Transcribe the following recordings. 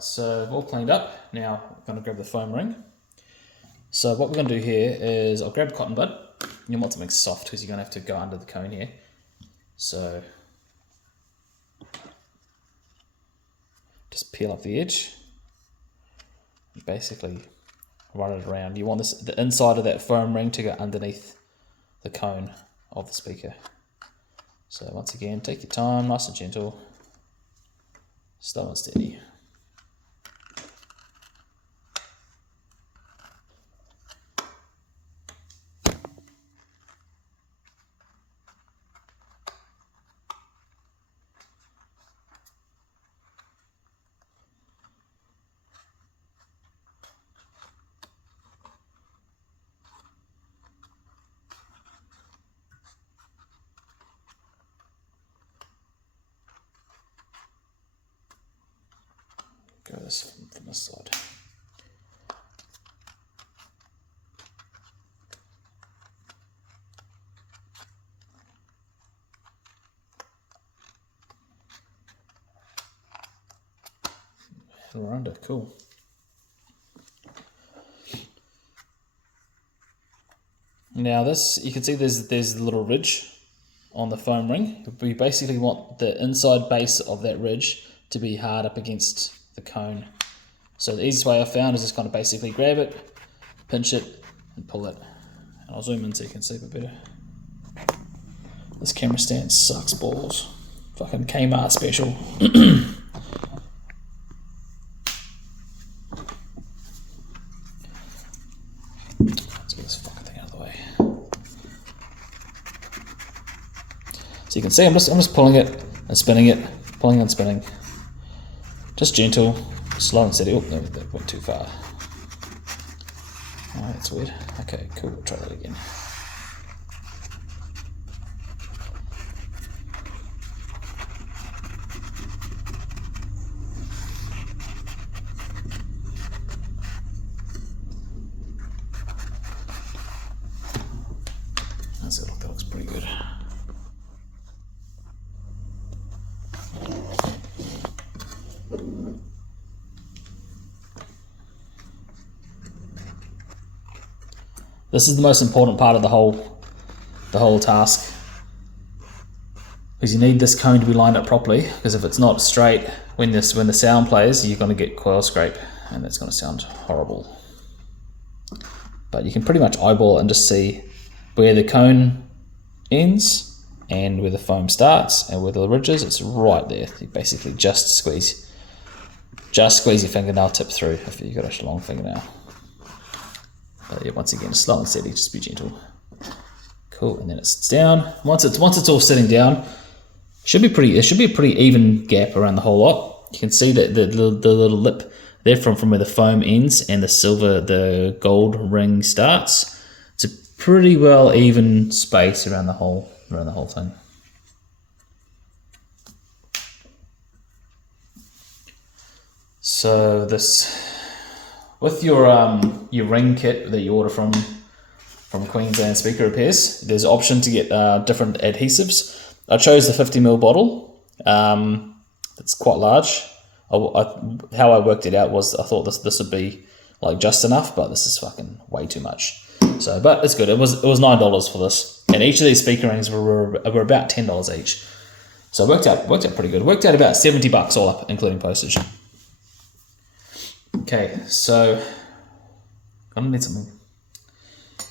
Alright, so we've all cleaned up. Now we're going to grab the foam ring. So what we're going to do here is I'll grab a cotton bud. You want something soft because you're going to have to go under the cone here. So just peel up the edge. Basically run it around. You want the inside of that foam ring to go underneath the cone of the speaker. So once again, take your time, nice and gentle, slow and steady. Go this from this side. And around it, cool. Now this, you can see there's a little ridge on the foam ring. We basically want the inside base of that ridge to be hard up against the cone. So the easiest way I found is just kind of basically grab it, pinch it, and pull it. And I'll zoom in so you can see a bit better. This camera stand sucks balls. Fucking Kmart special. Let's get this fucking thing out of the way. So you can see I'm just pulling it and spinning it, pulling and spinning. Just gentle, slow and steady. Oh, no, that went too far. Oh, that's weird. Okay, cool. Try that again. That looks pretty good. This is the most important part of the whole task, because you need this cone to be lined up properly, because if it's not straight, when the sound plays, you're going to get coil scrape and it's going to sound horrible. But you can pretty much eyeball it and just see where the cone ends and where the foam starts and where the ridge is. It's right there. You basically just squeeze your fingernail tip through if you've got a long fingernail. But yeah, once again, slow and steady, just be gentle. Cool, and then it sits down. Once it's all sitting down, there should be a pretty even gap around the whole lot. You can see that the little lip there from where the foam ends and the gold ring starts. It's a pretty well even space around the whole thing. So this, with your ring kit that you order from Queensland Speaker Repairs, there's an option to get different adhesives. I chose the 50ml bottle. It's quite large. How I worked it out was I thought this would be like just enough, but this is fucking way too much. So, but it's good. It was $9 for this, and each of these speaker rings were about $10 each. So it worked out pretty good. It worked out about $70 all up, including postage. Okay, so gonna need something.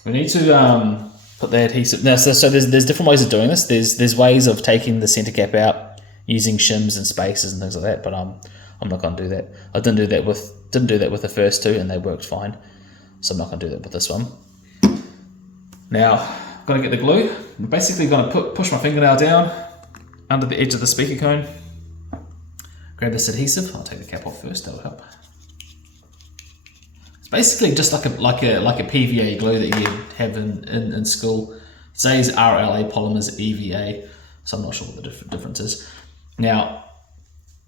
We need to put the adhesive now. So there's different ways of doing this. There's ways of taking the center cap out using shims and spaces and things like that. But I'm not gonna do that. I didn't do that with the first two, and they worked fine. So I'm not gonna do that with this one. Now I'm gonna get the glue. I'm basically gonna push my fingernail down under the edge of the speaker cone. Grab this adhesive. I'll take the cap off first. That'll help. Basically just like a PVA glue that you have in school. It says RLA polymers EVA, so I'm not sure what the difference is. Now,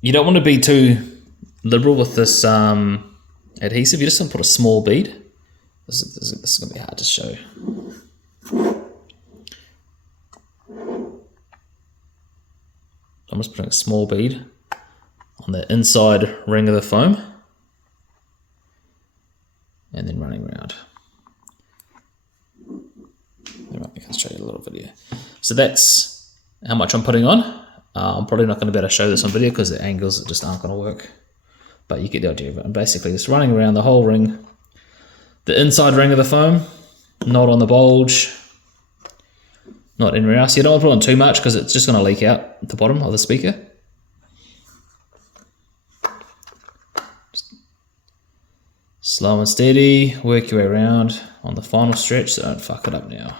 you don't want to be too liberal with this adhesive. You just want to put a small bead. This is going to be hard to show. I'm just putting a small bead on the inside ring of the foam. short video. So that's how much I'm putting on. I'm probably not going to be able to show this on video because the angles just aren't going to work. But you get the idea of it. I'm basically just running around the whole ring, the inside ring of the foam, not on the bulge, not anywhere else. You don't want to put on too much because it's just going to leak out at the bottom of the speaker. Just slow and steady, work your way around on the final stretch, so don't fuck it up now.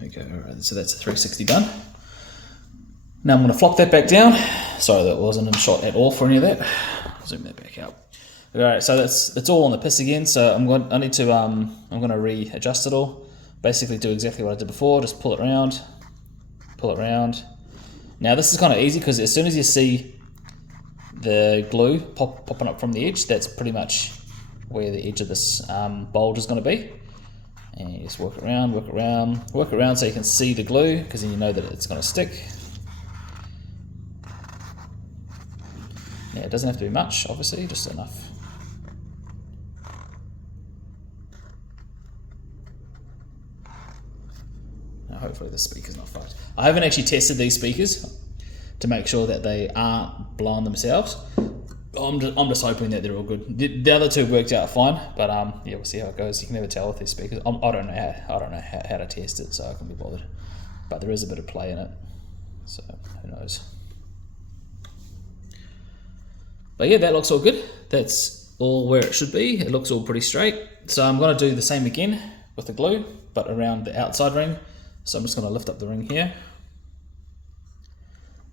Okay, alright, so that's a 360 done. Now I'm going to flop that back down. Sorry, that wasn't in shot at all for any of that. Zoom that back out. Alright, so it's all on the piss again. So I'm going to readjust it all. Basically, do exactly what I did before. Just pull it around, pull it around. Now this is kind of easy because as soon as you see the glue popping up from the edge, that's pretty much where the edge of this bulge is going to be. And you just work it around, work it around, work it around so you can see the glue, because then you know that it's going to stick. Yeah, it doesn't have to be much, obviously, just enough. Now hopefully the speaker's not fucked. I haven't actually tested these speakers to make sure that they aren't blown themselves. I'm just hoping that they're all good. The other two worked out fine, but yeah, we'll see how it goes. You can never tell with these speakers. I don't know how to test it, so I can't be bothered. But there is a bit of play in it, so who knows. But yeah, that looks all good. That's all where it should be. It looks all pretty straight. So I'm going to do the same again with the glue, but around the outside ring. So I'm just going to lift up the ring here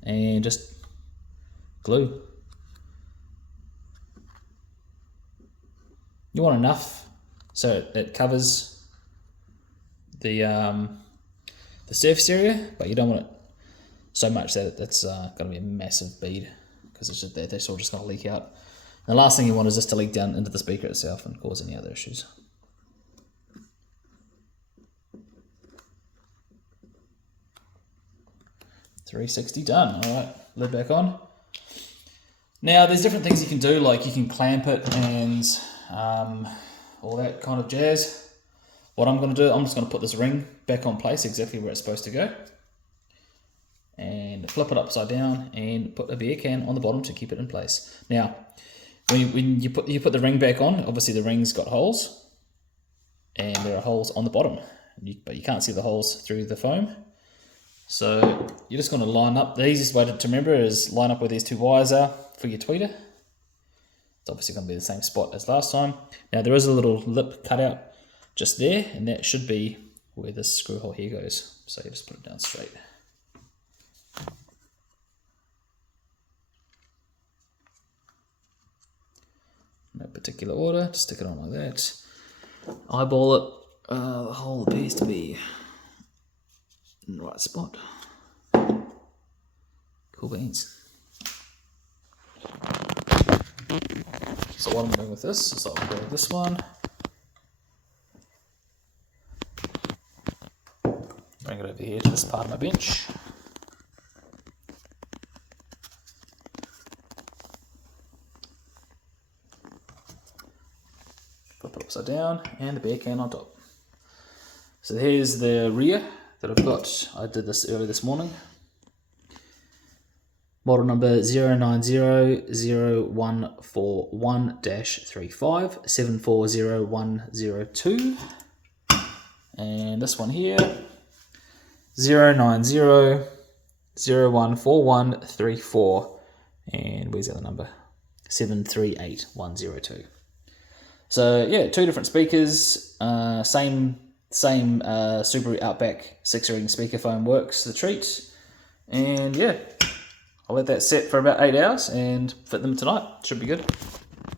and just glue. You want enough so it covers the surface area, but you don't want it so much that it's going to be a massive bead, because it's just that's all just going to leak out. And the last thing you want is just to leak down into the speaker itself and cause any other issues. .360 done. All right, lid back on. Now there's different things you can do, like you can clamp it and all that kind of jazz. What I'm going to do, I'm just going to put this ring back on place exactly where it's supposed to go, and flip it upside down and put a beer can on the bottom to keep it in place. Now when you put the ring back on, obviously the ring's got holes, and there are holes on the bottom, but you can't see the holes through the foam. So you're just going to line up. The easiest way to remember is line up where these two wires are for your tweeter. It's obviously going to be the same spot as last time. Now there is a little lip cut out just there, and that should be where this screw hole here goes. So you just put it down straight. No particular order, just stick it on like that. Eyeball it. The hole appears to be in the right spot. Cool beans. So what I'm doing with this is I'll grab this one, bring it over here to this part of my bench. Flip it upside down and the beer can on top. So here's the rear that I've got. I did this early this morning. Model number 0900141-357400102. And this one here 090014134, and where's the other number? 738102. So yeah, 2 different speakers, same Subaru Outback 6-ring speakerphone works the treat, and yeah, I'll let that set for about 8 hours and fit them tonight. Should be good.